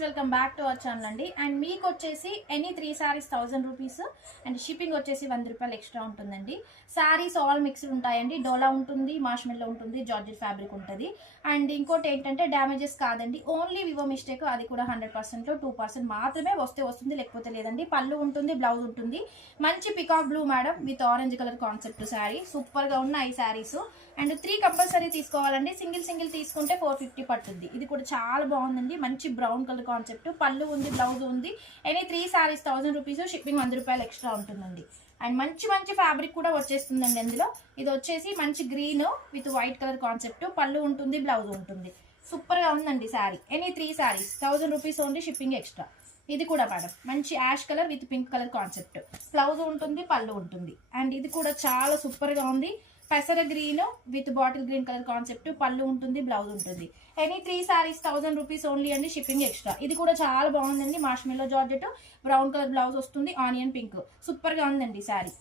Friends, welcome back to our channel అండి. And మీకు వచ్చేసి any 3 saris 1000 rupees and shipping వచ్చేసి 100 రూపాయలు ఎక్స్ట్రా ఉంటుందండి. సారీస్ ఆల్ మిక్స్డ్ ఉంటాయండి. డోలా ఉంటుంది, మార్ష్మెల్లో ఉంటుంది, జార్జెట్ ఫ్యాబ్రిక్ ఉంటుంది. అండ్ ఇంకోటి ఏంటంటే డ్యామేజెస్ కాదండి, ఓన్లీ వివో మిస్టేక్. అది కూడా 100%లో 2% మాత్రమే వస్తే వస్తుంది, లేకపోతే లేదండి. పళ్ళు ఉంటుంది, బ్లౌజ్ ఉంటుంది. మంచి peacock blue madam with orange colour concept sari. Super గా ఉన్నాయి శారీస్. అండ్ 3 కంపల్సరీ తీసుకోవాలండి. సింగిల్ తీసుకుంటే 450 పడుతుంది. ఇది కూడా చాలా బాగుందండి. మంచి బ్రౌన్ కలర్ కాన్సెప్ట్, పళ్ళు ఉంది, బ్లౌజ్ ఉంది. ఎనీ 3 సారీస్ 1000 రూపీస్, షిప్పింగ్ 100 రూపాయలు ఎక్స్ట్రా ఉంటుందండి. అండ్ మంచి ఫ్యాబ్రిక్ కూడా వచ్చేస్తుందండి అందులో. ఇది వచ్చేసి మంచి green with white colour concept, పళ్ళు ఉంటుంది, బ్లౌజ్ ఉంటుంది. సూపర్ గా ఉందండి sari. Any 3 saris 1000 rupees only, shipping extra. ఇది కూడా మేడం మంచి ash colour with pink colour concept, blouse ఉంటుంది, పళ్ళు ఉంటుంది. అండ్ ఇది కూడా చాలా సూపర్ గా ఉంది. పెసర green with bottle green colour concept, పళ్ళు ఉంటుంది, బ్లౌజ్ ఉంటుంది. ఎనీ 3 సారీస్ 1000 రూపీస్ ఓన్లీ అండి, షిప్పింగ్ ఎక్స్ట్రా. ఇది కూడా చాలా బాగుందండి. మార్ష్మెల్లో జార్జెట్, బ్రౌన్ కలర్ బ్లౌజ్ వస్తుంది, ఆనియన్ పింక్. సూపర్ గా ఉందండి శారీ.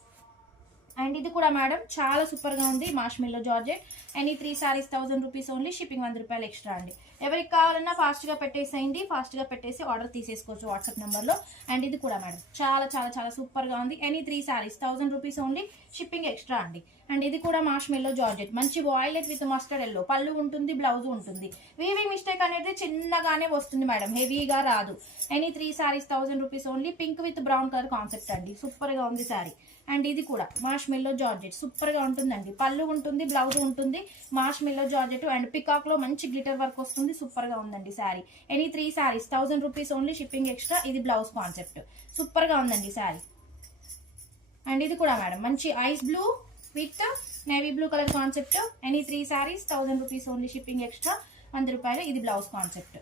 అండ్ ఇది కూడా మేడం చాలా సూపర్ గా ఉంది. మార్ష్మెల్లో georgette. Any 3 saris 1000 rupees only, shipping 100 రూపాయలు ఎక్స్ట్రా అండి. ఎవరికి కావాలన్నా ఫాస్ట్ గా పెట్టేసేయండి. ఫాస్ట్ గా పెట్టేసి ఆర్డర్ తీసేసుకోవచ్చు వాట్సాప్ నెంబర్ లో. అండ్ ఇది కూడా మేడం చాలా సూపర్ గా ఉంది. Any 3 saris 1000 rupees only, shipping extra అండి. అండ్ ఇది కూడా మార్ష్మెల్లో జార్జెట్, మంచి వాయిలెట్ విత్ మస్టర్డ్ ఎల్లో, పళ్ళు ఉంటుంది, బ్లౌజ్ ఉంటుంది. వీవింగ్ మిస్టేక్ అనేది చిన్నగానే వస్తుంది మేడం, హెవీగా రాదు. Any 3 saris 1000 rupees only. Pink with brown colour concept అండి. సూపర్ గా ఉంది శారీ. అండ్ ఇది కూడా మార్ష్మెల్లో జార్జెట్, సూపర్ గా ఉంటుందండి. పళ్ళు ఉంటుంది, బ్లౌజ్ ఉంటుంది, మార్ష్మెల్లో జార్జెట్. అండ్ పికాక్ లో మంచి గ్లిటర్ వర్క్ వస్తుంది. సూపర్ గా ఉందండి sari. Any 3 saris 1000 rupees only, shipping extra. ఇది బ్లౌజ్ కాన్సెప్ట్. సూపర్ గా ఉందండి శారీ. అండ్ ఇది కూడా మేడం మంచి ice blue with navy blue colour concept. Any 3 saris 1000 rupees only, shipping extra 100 రూపాయలు. ఇది బ్లౌజ్ కాన్సెప్ట్.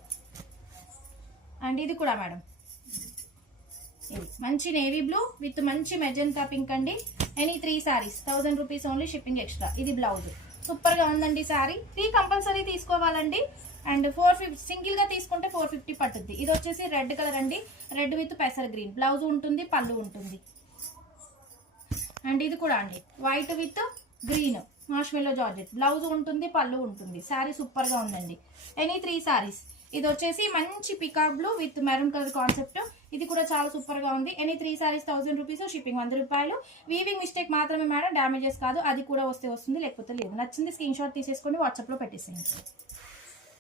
అండ్ ఇది కూడా మేడం ఇది మంచి నేవీ బ్లూ విత్ మంచి మెజెంటా పింక్ అండి. Any 3 saris 1000 rupees only, shipping extra. ఇది బ్లౌజ్. సూపర్ గా ఉందండి శారీ. 3 కంపల్సరీ తీసుకోవాలండి. అండ్ 450 సింగిల్ గా తీసుకుంటే 450 పట్టుద్ది. ఇది వచ్చేసి రెడ్ కలర్ అండి, రెడ్ విత్ పెసర్ గ్రీన్, బ్లౌజ్ ఉంటుంది, పళ్ళు ఉంటుంది. అండ్ ఇది కూడా అండి white with green మార్ష్మెల్లో georgette, blouse ఉంటుంది, పళ్ళు ఉంటుంది. శారీ సూపర్ గా ఉందండి. ఎనీ 3 సారీస్. ఇది వచ్చేసి మంచి peacock blue with maroon colour concept. ఇది కూడా చాలా సూపర్ గా ఉంది. ఎనీ 3 సారీస్ 1000 రూపీస్, షిప్పింగ్ 100 రూపాయలు. వీవింగ్ మిస్టేక్ మాత్రమే మేడం, డ్యామేజెస్ కాదు. అది కూడా వస్తే వస్తుంది, లేకపోతే లేదు. నచ్చింది స్క్రీన్ షాట్ తీసేసుకొని వాట్సాప్ లో పెట్టేసేయండి.